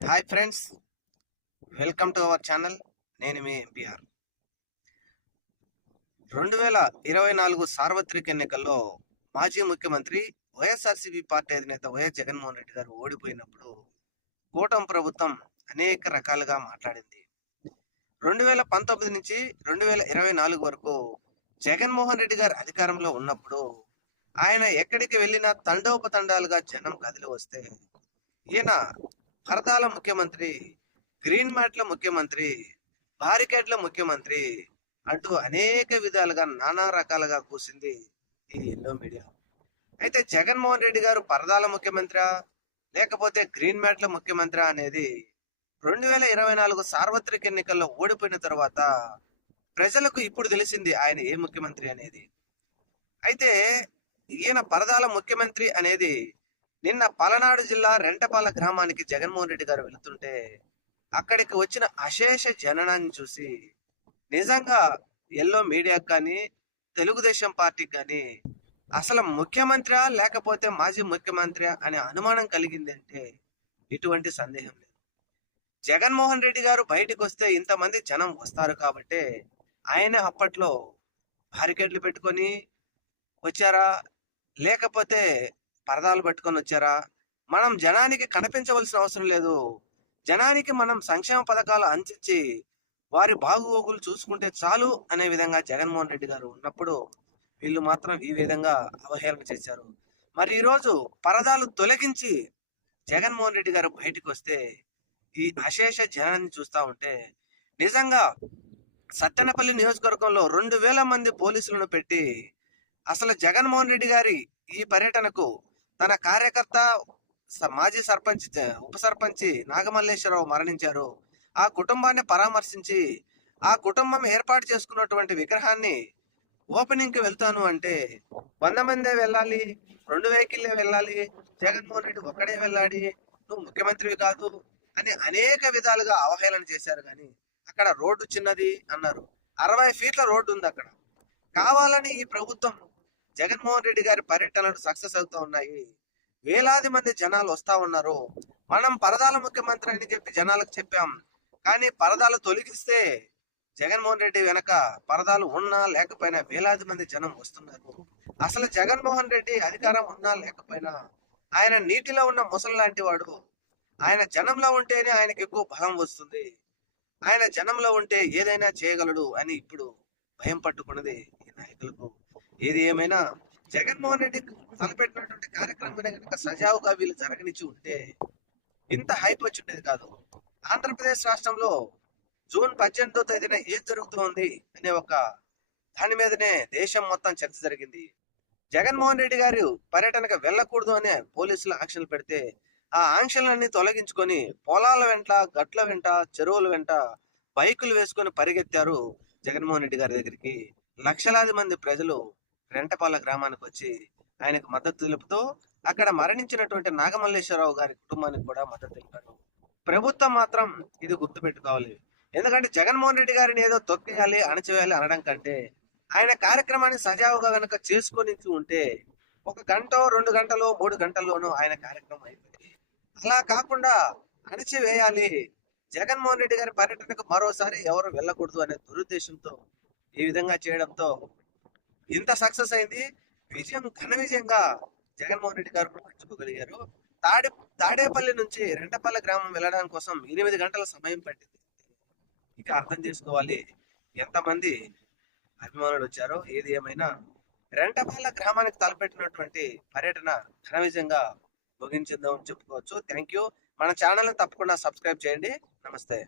Hi friends welcome to our channel. నేను మీ MPR. రెండు వేల ఇరవై నాలుగు సార్వత్రిక ఎన్నికల్లో మాజీ ముఖ్యమంత్రి వైఎస్ఆర్సీపీ పార్టీ అధినేత వైఎస్ జగన్మోహన్ రెడ్డి గారు ఓడిపోయినప్పుడు కూటమి ప్రభుత్వం అనేక రకాలుగా మాట్లాడింది. రెండు వేల పంతొమ్మిది నుంచి రెండు వేల ఇరవై నాలుగు వరకు జగన్మోహన్ రెడ్డి గారు అధికారంలో ఉన్నప్పుడు ఆయన ఎక్కడికి వెళ్ళినా తండోపతండాలుగా జనం కదిలి వస్తే ఈయన పరదాల ముఖ్యమంత్రి గ్రీన్ మ్యాట్ల ముఖ్యమంత్రి బారికేడ్ల ముఖ్యమంత్రి అంటూ అనేక విధాలుగా నానా రకాలుగా కూసింది ఈ ఎల్లో మీడియా. అయితే జగన్మోహన్ రెడ్డి గారు పరదాల ముఖ్యమంత్రి లేకపోతే గ్రీన్ మ్యాట్ల ముఖ్యమంత్రి అనేది రెండు వేల ఇరవై నాలుగు సార్వత్రిక ఎన్నికల్లో ఓడిపోయిన తర్వాత ప్రజలకు ఇప్పుడు తెలిసింది ఆయన ఏ ముఖ్యమంత్రి అనేది. అయితే ఈయన పరదాల ముఖ్యమంత్రి అనేది నిన్న పలనాడు జిల్లా రెంటపాల గ్రామానికి జగన్మోహన్ రెడ్డి గారు వెళుతుంటే అక్కడికి వచ్చిన అశేష జననాన్ని చూసి నిజంగా ఎల్లో మీడియా కానీ తెలుగుదేశం పార్టీకి కానీ అసలు ముఖ్యమంత్రి లేకపోతే మాజీ ముఖ్యమంత్రి అనే అనుమానం కలిగింది అంటే ఎటువంటి సందేహం లేదు. జగన్మోహన్ రెడ్డి గారు బయటకు వస్తే ఇంతమంది జనం వస్తారు కాబట్టి ఆయన అప్పట్లో బారికేడ్లు పెట్టుకొని వచ్చారా? లేకపోతే పరదాలు పట్టుకొని వచ్చారా? మనం జనానికి కనిపించవలసిన అవసరం లేదు. జనానికి మనం సంక్షేమ పథకాలు అందించి వారి బాగోగులు చూసుకుంటే చాలు అనే విధంగా జగన్మోహన్ రెడ్డి గారు ఉన్నప్పుడు వీళ్ళు మాత్రం ఈ విధంగా అవహేళన చేశారు. మరి ఈరోజు పరదాలు తొలగించి జగన్మోహన్ రెడ్డి గారు బయటకు వస్తే ఈ అశేష జనాన్ని చూస్తా ఉంటే నిజంగా సత్తెనపల్లి నియోజకవర్గంలో రెండు వేల మంది పోలీసులను పెట్టి అసలు జగన్మోహన్ రెడ్డి గారి ఈ పర్యటనకు తన కార్యకర్త మాజీ సర్పంచ్ ఉప సర్పంచ్ నాగమల్లేశ్వరరావు మరణించారు. ఆ కుటుంబాన్ని పరామర్శించి ఆ కుటుంబం ఏర్పాటు చేసుకున్నటువంటి విగ్రహాన్ని ఓపెనింగ్కి వెళ్తాను అంటే వంద మందే వెళ్ళాలి రెండు వెహికల్లే వెళ్ళాలి జగన్మోహన్ రెడ్డి ఒక్కడే వెళ్ళాడి నువ్వు ముఖ్యమంత్రివి కాదు అని అనేక విధాలుగా అవహేళన చేశారు కానీ అక్కడ రోడ్డు చిన్నది అన్నారు. అరవై ఫీట్ల రోడ్డు ఉంది అక్కడ. కావాలని ఈ ప్రభుత్వం జగన్మోహన్ రెడ్డి గారి పర్యటనలు సక్సెస్ అవుతూ ఉన్నాయి. వేలాది మంది జనాలు వస్తా ఉన్నారు. మనం పరదాల ముఖ్యమంత్రి అని చెప్పి జనాలకు చెప్పాం. కానీ పరదాలు తొలగిస్తే జగన్మోహన్ రెడ్డి వెనక పరదాలు ఉన్నా లేకపోయినా వేలాది మంది జనం వస్తున్నారు. అసలు జగన్మోహన్ రెడ్డి అధికారం ఉన్నా లేకపోయినా ఆయన నీటిలో ఉన్న ముసలి లాంటి వాడు. ఆయన జనంలో ఉంటేనే ఆయనకి ఎక్కువ బలం వస్తుంది. ఆయన జనంలో ఉంటే ఏదైనా చేయగలడు అని ఇప్పుడు భయం పట్టుకున్నది ఈ నాయకులకు. ఏది ఏమైనా జగన్మోహన్ రెడ్డి తలపెట్టినటువంటి కార్యక్రమం కనుక సజావుగా వీళ్ళు జరగనిచ్చి ఉంటే ఇంత హైప్ వచ్చి ఉండేది కాదు. ఆంధ్రప్రదేశ్ రాష్ట్రంలో జూన్ పద్దెనిమిదో తేదీన ఏం జరుగుతోంది అనే ఒక దాని మీదనే దేశం మొత్తం చర్చ జరిగింది. జగన్మోహన్ రెడ్డి గారు పర్యటనకు వెళ్ళకూడదు అనే పోలీసులు ఆంక్షలు పెడితే ఆ ఆంక్షలన్నీ తొలగించుకొని పొలాల వెంట గట్ల వెంట చెరువుల వెంట బైకులు వేసుకొని పరిగెత్తారు జగన్మోహన్ రెడ్డి గారి దగ్గరికి. లక్షలాది మంది ప్రజలు రెంటపాల గ్రామానికి వచ్చి ఆయనకు మద్దతు తెలుపుతూ అక్కడ మరణించినటువంటి నాగమల్లేశ్వరరావు గారి కుటుంబానికి కూడా మద్దతు తెలిపారు ప్రభుత్వం మాత్రం ఇది గుర్తుపెట్టుకోవాలి. ఎందుకంటే జగన్మోహన్ రెడ్డి గారిని ఏదో తొక్కేయాలి అణచివేయాలి అనడం కంటే ఆయన కార్యక్రమాన్ని సజావుగా కనుక చేసుకొని ఉంటే ఒక గంట రెండు గంటలు మూడు గంటల్లోనూ ఆయన కార్యక్రమం అయిపోయింది. అలా కాకుండా అణచివేయాలి జగన్మోహన్ రెడ్డి గారి పర్యటనకు మరోసారి ఎవరు వెళ్ళకూడదు అనే దురుద్దేశంతో ఈ విధంగా చేయడంతో ఇంత సక్సెస్ అయింది. విజయం ఘన విజయంగా జగన్మోహన్ రెడ్డి గారు పంచుకోగలిగారు తాడే తాడేపల్లి నుంచి రెండపల్లి గ్రామం వెళ్ళడానికి కోసం ఎనిమిది గంటల సమయం పట్టింది. ఇక అర్థం చేసుకోవాలి. ఎంతమంది అభిమానులు వచ్చారో ఏది ఏమైనా. రెంటపాల గ్రామానికి తలపెట్టినటువంటి పర్యటన ఘన విజయంగా ముగించిందామని చెప్పుకోవచ్చు. థ్యాంక్ యూ మన ఛానల్ని తప్పకుండా సబ్స్క్రైబ్ చేయండి. నమస్తే.